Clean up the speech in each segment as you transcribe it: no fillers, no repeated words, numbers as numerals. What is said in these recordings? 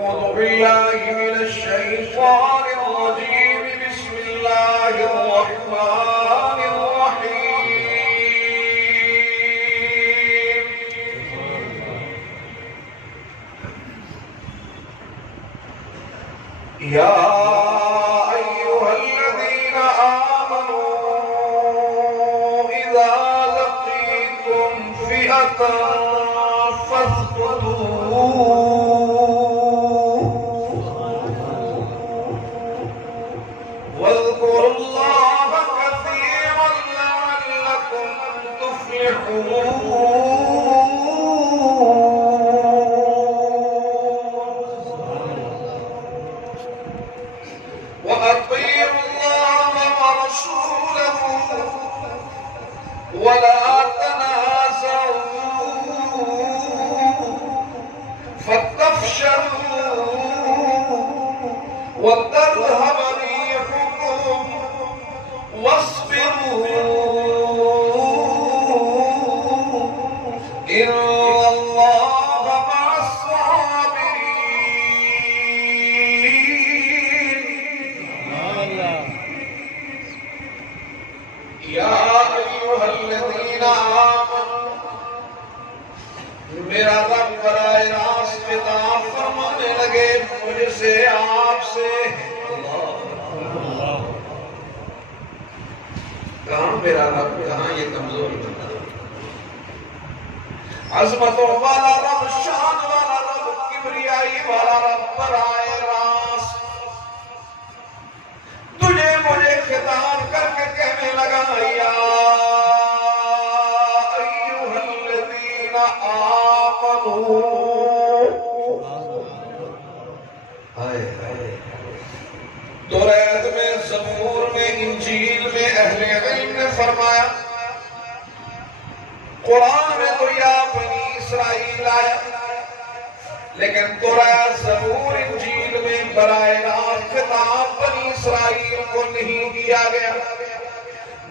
أعوذ بالله من الشيطان الرجيم بسم الله الرحمن الرحيم يا أيها الذين آمنوا إذا لقيتم فئة فاثبتوا واذكروا الله كثيرا لعلكم تفلحون وأطيعوا الله ورسوله ولا تنازعوا فتفشلوا وتذهب ريحكم واصبروا إن الله مع الصابرين يا أيها الذين آمنوا میرا رب برائے راست خطاب فرمانے لگے مجھ سے آپ سے کہاں میرا رب کہاں یہ کمزور بندہ عظمتوں والا رب شان والا رب کبریائی والا رب برائے راست تجھے مجھے خطاب کر کے کہنے لگا یا ایوہ الذین آمنوا توریت میں زبور میں انجیل میں اہل علم نے فرمایا قرآن میں تو یا بنی اسرائیل آیا لیکن توریت زبور انجیل میں برائے راست خطاب بنی اسرائیل کو نہیں کیا گیا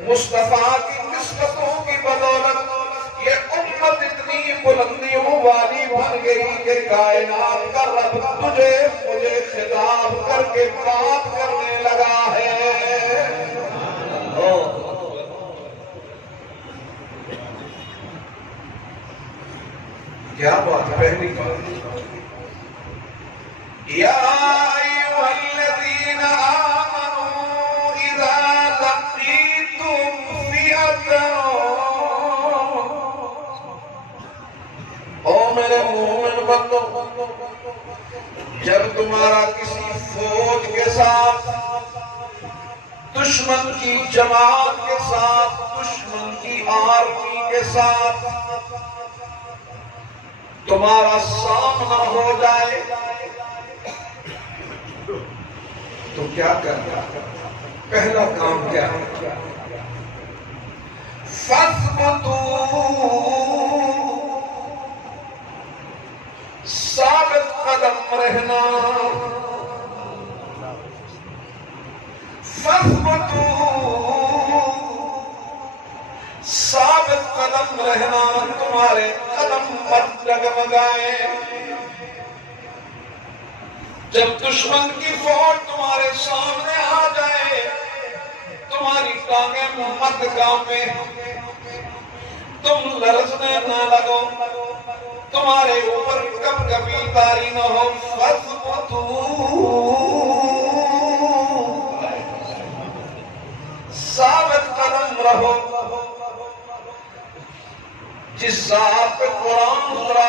مصطفیٰ کی نسبتوں کی بدولت یہ امت اتنی بلندیوں والی بن گئی کہ کائنات کا رب تجھے مجھے خطاب کر کے بات کرنے لگا ہے کیا بات پہلی بات یا ایوہ الذین آمنوا اذا لقیتم فئتا او میرے مومن بندو جب تمہارا کسی فوج کے ساتھ دشمن کی جماعت کے ساتھ دشمن کی آرمی کے ساتھ تمہارا سامنا ہو جائے تو کیا کرنا پہلا کام کیا ہے فَاثْبُتُوا ثابت قدم رہنا فَاثْبُتُوا ثابت قدم رہنا تمہارے قدم مت ڈگمگائیں جب دشمن کی فوج تمہارے سامنے آ جائے تمہاری ٹانگیں مت کانپیں تم لرزنے نہ لگو تمہارے اوپر کب کبھی تاری نہ ہو فَاثْبُتُوا ثابت قدم رہو جس ذات پہ قرآن اترا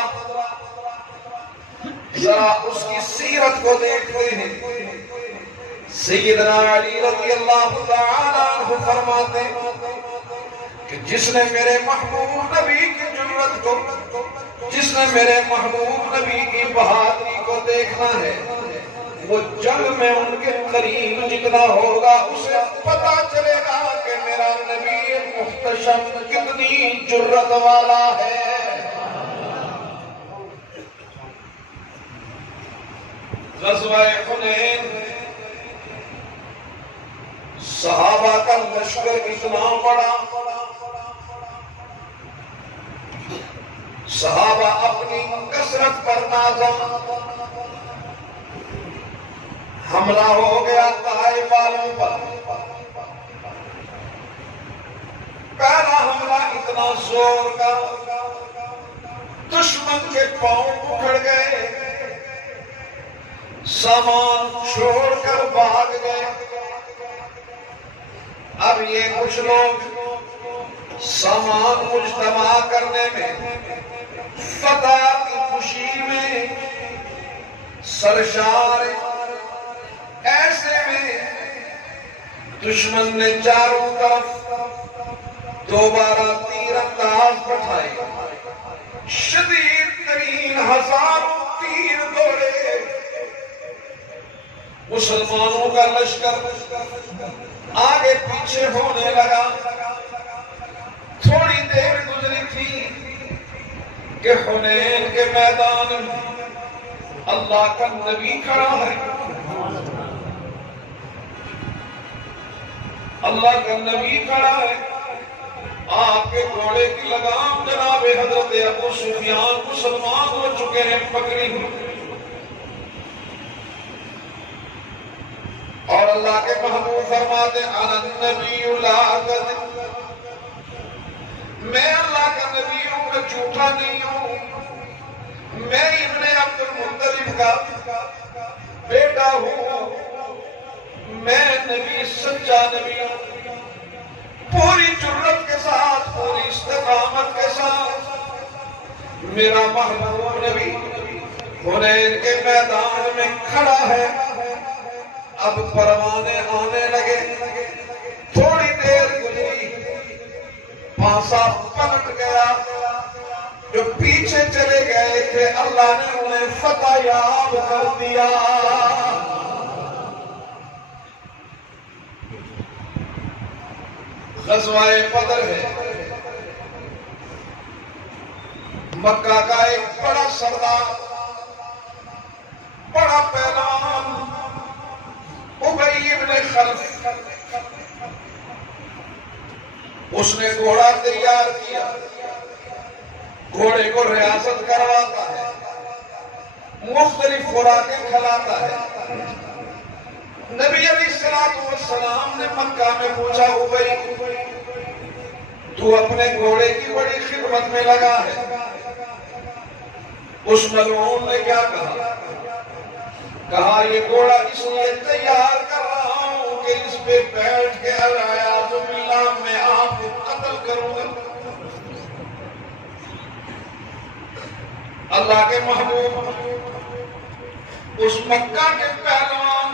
ذرا اس کی سیرت کو دیکھتے ہیں سیدنا علی رضی اللہ تعالیٰ عنہ فرماتے ہیں کہ جس نے میرے محبوب نبی کی جرت کو جس نے میرے محبوب نبی کی بہادری کو دیکھنا ہے وہ جنگ میں ان کے قریب جتنا ہوگا اسے پتا چلے گا کہ میرا نبی محتشم کتنی جرت والا ہے غزوہ حنین صحابہ کا لشکر اتنا بڑا صحابہ اپنی کثرت پر نازا حملہ ہو گیا طائف والوں پر. پہلا حملہ اتنا زور کا دشمن کے پاؤں اکھڑ گئے, سامان چھوڑ کر بھاگ گئے. اب یہ کچھ لوگ سامان مجتمع کرنے میں, فتح کی خوشی میں سرشار, ایسے میں دشمن نے چاروں طرف دوبارہ تیر انداز بٹھائے. شدید ترین ہزاروں تیر دوڑے. مسلمانوں کا لشکر آگے پیچھے ہونے لگا. تھوڑی دیر گزری تھی کہ حنین کے میدان میں اللہ کا نبی کھڑا ہے. اللہ کا نبی کھڑا ہے. آپ کے گھوڑے کی لگام جناب حضرت ابو سفیان مسلمان ہو چکے ہیں, پکڑی ہوئی. اور اللہ کے محبوب فرماتے انا النبی لا کذب, میں اللہ کا نبی ہوں, میں جھوٹا نہیں ہوں. میں ابن عبد المطلب کا بیٹا ہوں. میں نبی, سچا نبی ہوں. پوری جرت کے ساتھ, پوری استقامت کے ساتھ میرا محبوب نبی حنین کے میدان میں کھڑا ہے. اب پروانے آنے لگے. تھوڑی دیر گزری, پانسا پلٹ گیا. جو پیچھے چلے گئے تھے اللہ نے انہیں فتح یاب کر دیا. غزوہ بدر ہے. مکہ کا ایک بڑا سردار, بڑا پہلوان ابی ابن خلف, اس نے گھوڑا تیار کیا. گھوڑے کو ریاضت کرواتا ہے, مختلف خوراکیں کھلاتا ہے. نبی علیہ السلام نے مکہ میں پوچھا, ابی تو اپنے گھوڑے کی بڑی خدمت میں لگا ہے. اس ملعون نے کیا کہا؟ کہا یہ گھوڑا اس لیے تیار کر رہا ہوں کہ اس پہ بیٹھ کے الیاذ باللہ میں آپ کو قتل کروں گا. اللہ کے محبوب اس مکہ کے پہلوان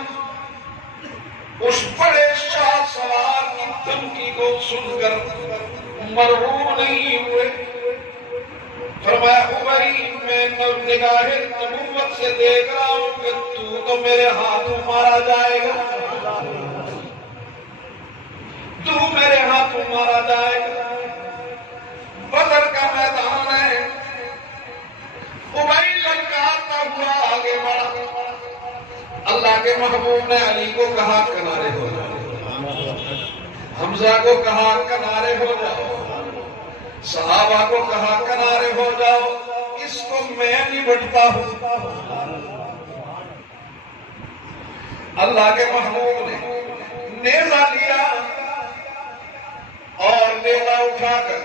اس بڑے شاہ سوار کی دھمکی کو سن کر مرعوب نہیں ہوئے. فرمایا ابی میں نگاہ نبوت سے دیکھ رہا ہوں کہ تو میرے ہاتھوں مارا جائے گا, تو میرے ہاتھوں مارا جائے گا. بدر کا میدان ہے. ابی للکارتا ہوا آگے بڑھا. اللہ کے محبوب نے علی کو کہا کنارے ہو جاؤ, حمزہ کو کہا کنارے ہو جاؤ, صحابہ کو کہا کنارے ہو جاؤ, اس کو میں نمٹتا ہوں. اللہ کے محبوب نے نیزہ لیا اور نیزہ اٹھا کر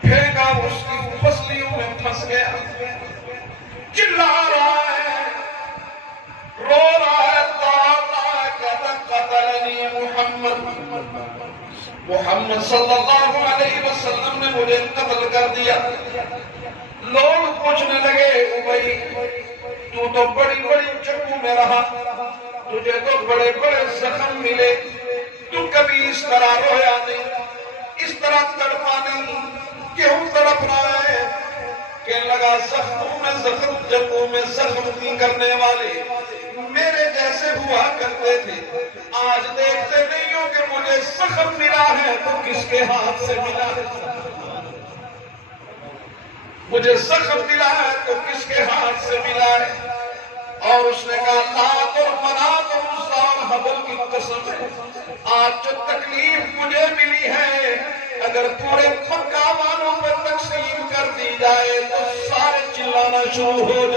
پھینکا, اس کی پسلیوں میں پھنس گیا. چلا رہا ہے, رو رہا ہے, دوڑ رہا ہے, کہتا قتلنی محمد صلی اللہ علیہ وسلم نے مجھے قتل کر دیا. لوگ پوچھنے لگے ابی تو تو بڑی بڑی جنگوں میں رہا, تجھے تو بڑے بڑے زخم ملے, تو کبھی اس طرح رویا نہیں, اس طرح تڑپا نہیں, کیوں تڑپ رہا ہے؟ کہنے لگا زخموں میں زخم, جنگوں میں زخم نہیں کرنے والے میرے جیسے ہوا کرتے تھے. آج دیکھتے نہیں ہو کہ مجھے زخم ملا ہے تو کس کے ہاتھ سے ملا ہے؟ مجھے زخم ملا ہے تو کس کے ہاتھ سے ملا ہے؟ اور اس نے کہا لات اور منات اور عزا اور حبل کی قسم ہے, آج جو تکلیف مجھے ملی ہے اگر پورے مکہ والوں پر تقسیم کر دی جائے تو سارے چلانا شروع ہو جائے.